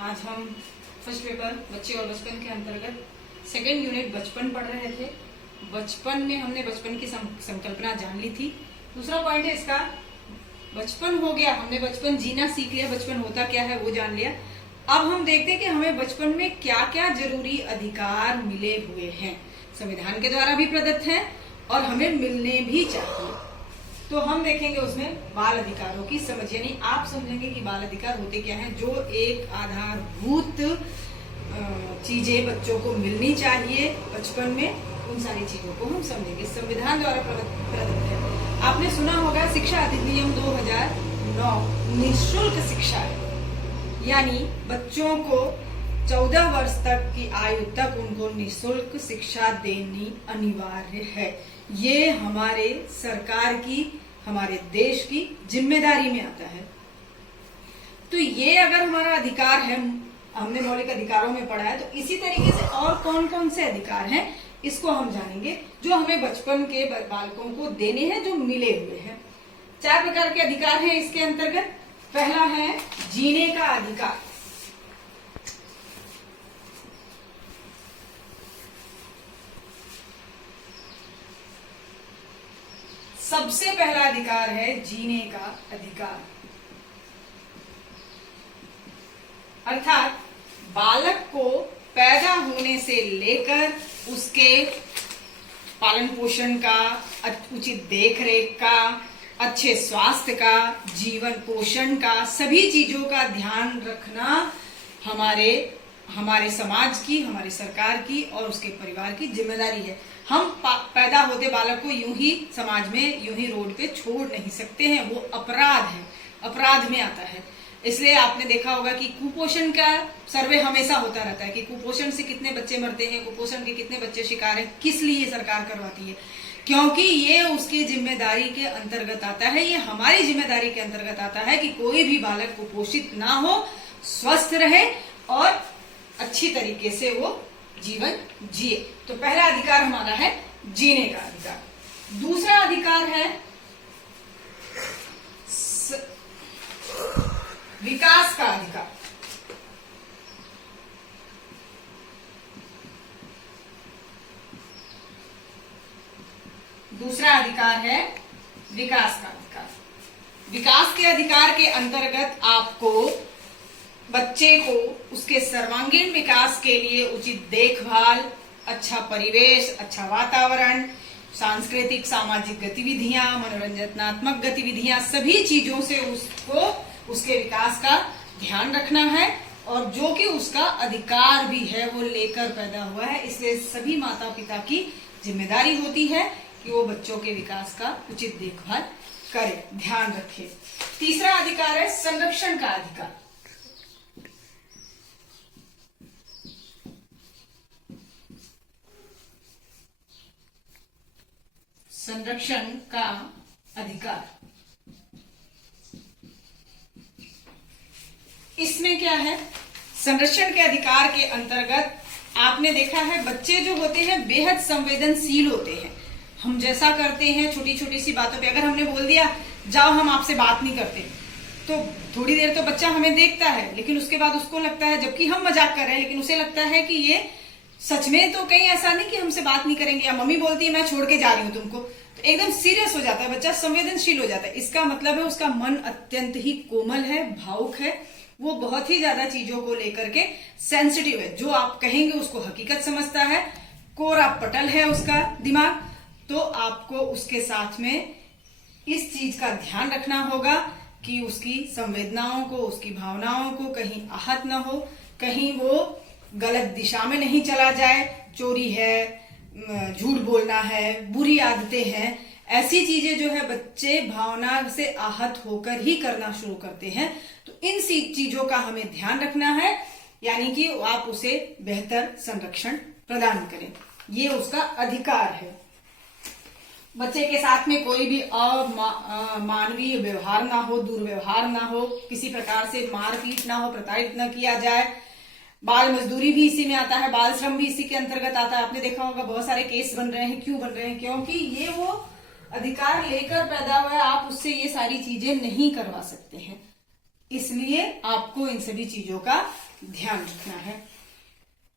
आज हम first paper बच्चे और बचपन के अंतर्गत सेकेंड यूनिट बचपन पढ़ रहे थे। बचपन में हमने बचपन की संकल्पना जान ली थी। दूसरा पॉइंट है इसका, बचपन हो गया, हमने बचपन जीना सीख लिया, बचपन होता क्या है वो जान लिया। अब हम देखते हैं कि हमें बचपन में क्या क्या जरूरी अधिकार मिले हुए हैं, संविधान के द्वारा भी प्रदत्त हैं और हमें मिलने भी चाहिए। तो हम देखेंगे उसमें बाल अधिकारों की समझ, यानी आप समझेंगे कि बाल अधिकार होते क्या हैं, जो एक आधारभूत चीजें बच्चों को मिलनी चाहिए बचपन में, उन सारी चीजों को हम समझेंगे। संविधान द्वारा प्रदत्त है। आपने सुना होगा शिक्षा अधिनियम 2009 निःशुल्क शिक्षा है, यानी बच्चों को 14 वर्ष तक की आयु तक उनको निःशुल्क शिक्षा देनी अनिवार्य है। ये हमारे सरकार की, हमारे देश की जिम्मेदारी में आता है। तो ये अगर हमारा अधिकार है, हमने मौलिक अधिकारों में पढ़ा है, तो इसी तरीके से और कौन कौन से अधिकार हैं इसको हम जानेंगे, जो हमें बचपन के बालकों को देने हैं, जो मिले हुए हैं। 4 प्रकार के अधिकार हैं इसके अंतर्गत। पहला है जीने का अधिकार। सबसे पहला अधिकार है जीने का अधिकार, अर्थात बालक को पैदा होने से लेकर उसके पालन पोषण का, उचित देखरेख का, अच्छे स्वास्थ्य का, जीवन पोषण का, सभी चीजों का ध्यान रखना हमारे समाज की, हमारी सरकार की और उसके परिवार की जिम्मेदारी है। हम पैदा होते बालक को यूं ही समाज में, यूं ही रोड पे छोड़ नहीं सकते हैं, वो अपराध है, अपराध में आता है। इसलिए आपने देखा होगा कि कुपोषण का सर्वे हमेशा होता रहता है कि कुपोषण से कितने बच्चे मरते हैं, कुपोषण के कितने बच्चे शिकार हैं। किस लिए सरकार करवाती है? क्योंकि ये उसकी जिम्मेदारी के अंतर्गत आता है, ये हमारी जिम्मेदारी के अंतर्गत आता है कि कोई भी बालक कुपोषित ना हो, स्वस्थ रहे और अच्छी तरीके से वो जीवन जिए। तो पहला अधिकार हमारा है जीने का अधिकार। दूसरा अधिकार है विकास का अधिकार। दूसरा अधिकार है विकास का अधिकार। विकास के अधिकार के अंतर्गत आपको बच्चे को उसके सर्वांगीण विकास के लिए उचित देखभाल, अच्छा परिवेश, अच्छा वातावरण, सांस्कृतिक सामाजिक गतिविधियां, मनोरंजनात्मक गतिविधियां, सभी चीजों से उसको उसके विकास का ध्यान रखना है और जो कि उसका अधिकार भी है, वो लेकर पैदा हुआ है। इसलिए सभी माता पिता की जिम्मेदारी होती है कि वो बच्चों के विकास का उचित देखभाल करे, ध्यान रखे। तीसरा अधिकार है संरक्षण का अधिकार। संरक्षण का अधिकार, इसमें क्या है? संरक्षण के अधिकार के अंतर्गत आपने देखा है बच्चे जो होते हैं बेहद संवेदनशील होते हैं। हम जैसा करते हैं छोटी छोटी सी बातों पे, अगर हमने बोल दिया जाओ हम आपसे बात नहीं करते, तो थोड़ी देर तो बच्चा हमें देखता है, लेकिन उसके बाद उसको लगता है, जबकि हम मजाक कर रहे हैं, लेकिन उसे लगता है कि ये सच में तो कहीं ऐसा नहीं कि हमसे बात नहीं करेंगे, या मम्मी बोलती है मैं छोड़ के जा रही हूं तुमको, तो एकदम सीरियस हो जाता है बच्चा, संवेदनशील हो जाता है। इसका मतलब है उसका मन अत्यंत ही कोमल है, भावुक है, वो बहुत ही ज्यादा चीजों को लेकर के सेंसिटिव है। जो आप कहेंगे उसको हकीकत समझता है, कोरा पटल है उसका दिमाग। तो आपको उसके साथ में इस चीज का ध्यान रखना होगा कि उसकी संवेदनाओं को, उसकी भावनाओं को कहीं आहत ना हो, कहीं वो गलत दिशा में नहीं चला जाए। चोरी है, झूठ बोलना है, बुरी आदतें हैं, ऐसी चीजें जो है बच्चे भावना से आहत होकर ही करना शुरू करते हैं। तो इन चीजों का हमें ध्यान रखना है, यानी कि आप उसे बेहतर संरक्षण प्रदान करें, ये उसका अधिकार है। बच्चे के साथ में कोई भी अमानवीय व्यवहार ना हो, दुर्व्यवहार ना हो, किसी प्रकार से मारपीट ना हो, प्रताड़ित न किया जाए। बाल मजदूरी भी इसी में आता है, बाल श्रम भी इसी के अंतर्गत आता है। आपने देखा होगा बहुत सारे केस बन रहे हैं। क्यों बन रहे हैं? क्योंकि ये वो अधिकार लेकर पैदा हुआ है, आप उससे ये सारी चीजें नहीं करवा सकते हैं। इसलिए आपको इन सभी चीजों का ध्यान रखना है।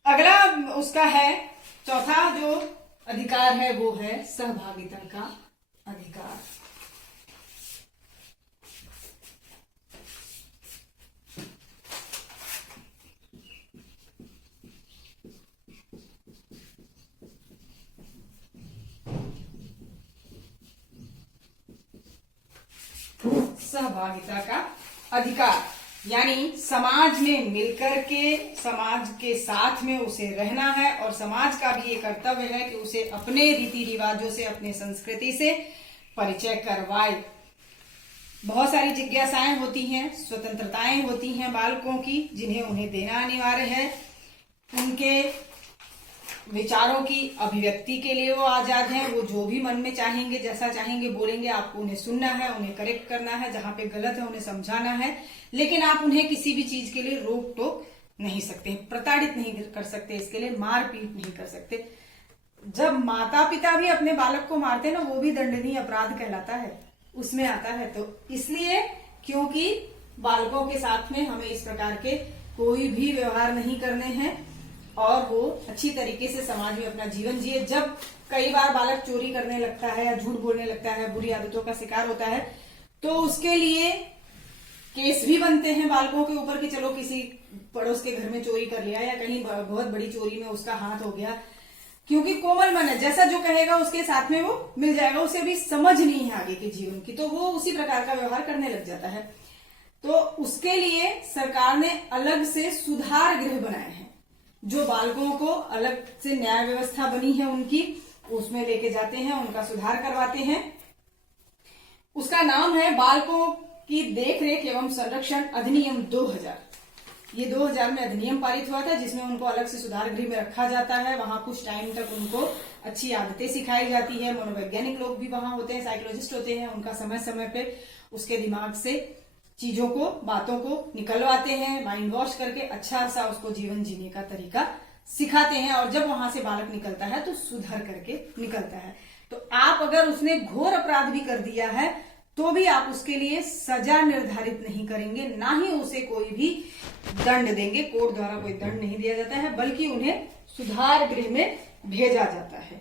अगला उसका है चौथा जो अधिकार है वो है सहभागिता का अधिकार। सहभागिता का अधिकार यानी समाज में मिलकर के समाज के साथ में उसे रहना है और समाज का भी ये कर्तव्य है कि उसे अपने रीति रिवाजों से, अपने संस्कृति से परिचय करवाए। बहुत सारी जिज्ञासाएं होती हैं, स्वतंत्रताएं होती हैं बालकों की, जिन्हें उन्हें देना अनिवार्य है। उनके विचारों की अभिव्यक्ति के लिए वो आजाद हैं। वो जो भी मन में चाहेंगे, जैसा चाहेंगे बोलेंगे। आपको उन्हें सुनना है, उन्हें करेक्ट करना है, जहां पे गलत है उन्हें समझाना है, लेकिन आप उन्हें किसी भी चीज के लिए रोक टोक नहीं सकते, प्रताड़ित नहीं कर सकते, इसके लिए मारपीट नहीं कर सकते। जब माता पिता भी अपने बालक को मारते हैं ना, वो भी दंडनीय अपराध कहलाता है, उसमें आता है। तो इसलिए क्योंकि बालकों के साथ में हमें इस प्रकार के कोई भी व्यवहार नहीं करने हैं और वो अच्छी तरीके से समाज में अपना जीवन जिए। जब कई बार बालक चोरी करने लगता है या झूठ बोलने लगता है, बुरी आदतों का शिकार होता है, तो उसके लिए केस भी बनते हैं बालकों के ऊपर कि चलो किसी पड़ोस के घर में चोरी कर लिया या कहीं बहुत बड़ी चोरी में उसका हाथ हो गया, क्योंकि कोमल मन है, जैसा जो कहेगा उसके साथ में वो मिल जाएगा। उसे अभी समझ नहीं है आगे के जीवन की, तो वो उसी प्रकार का व्यवहार करने लग जाता है। तो उसके लिए सरकार ने अलग से सुधार गृह बनाए हैं, जो बालकों को अलग से न्याय व्यवस्था बनी है उनकी, उसमें लेके जाते हैं, उनका सुधार करवाते हैं। उसका नाम है बालकों की देखरेख एवं संरक्षण अधिनियम 2000। ये 2000 में अधिनियम पारित हुआ था, जिसमें उनको अलग से सुधार गृह में रखा जाता है। वहां कुछ टाइम तक उनको अच्छी आदतें सिखाई जाती है। मनोवैज्ञानिक लोग भी वहां होते हैं, साइकोलॉजिस्ट होते हैं, उनका समय समय पे उसके दिमाग से चीजों को, बातों को निकलवाते हैं, माइंड वॉश करके अच्छा सा उसको जीवन जीने का तरीका सिखाते हैं। और जब वहां से बालक निकलता है तो सुधर करके निकलता है। तो आप अगर उसने घोर अपराध भी कर दिया है तो भी आप उसके लिए सजा निर्धारित नहीं करेंगे, ना ही उसे कोई भी दंड देंगे। कोर्ट द्वारा कोई दंड नहीं दिया जाता है, बल्कि उन्हें सुधार गृह में भेजा जाता है।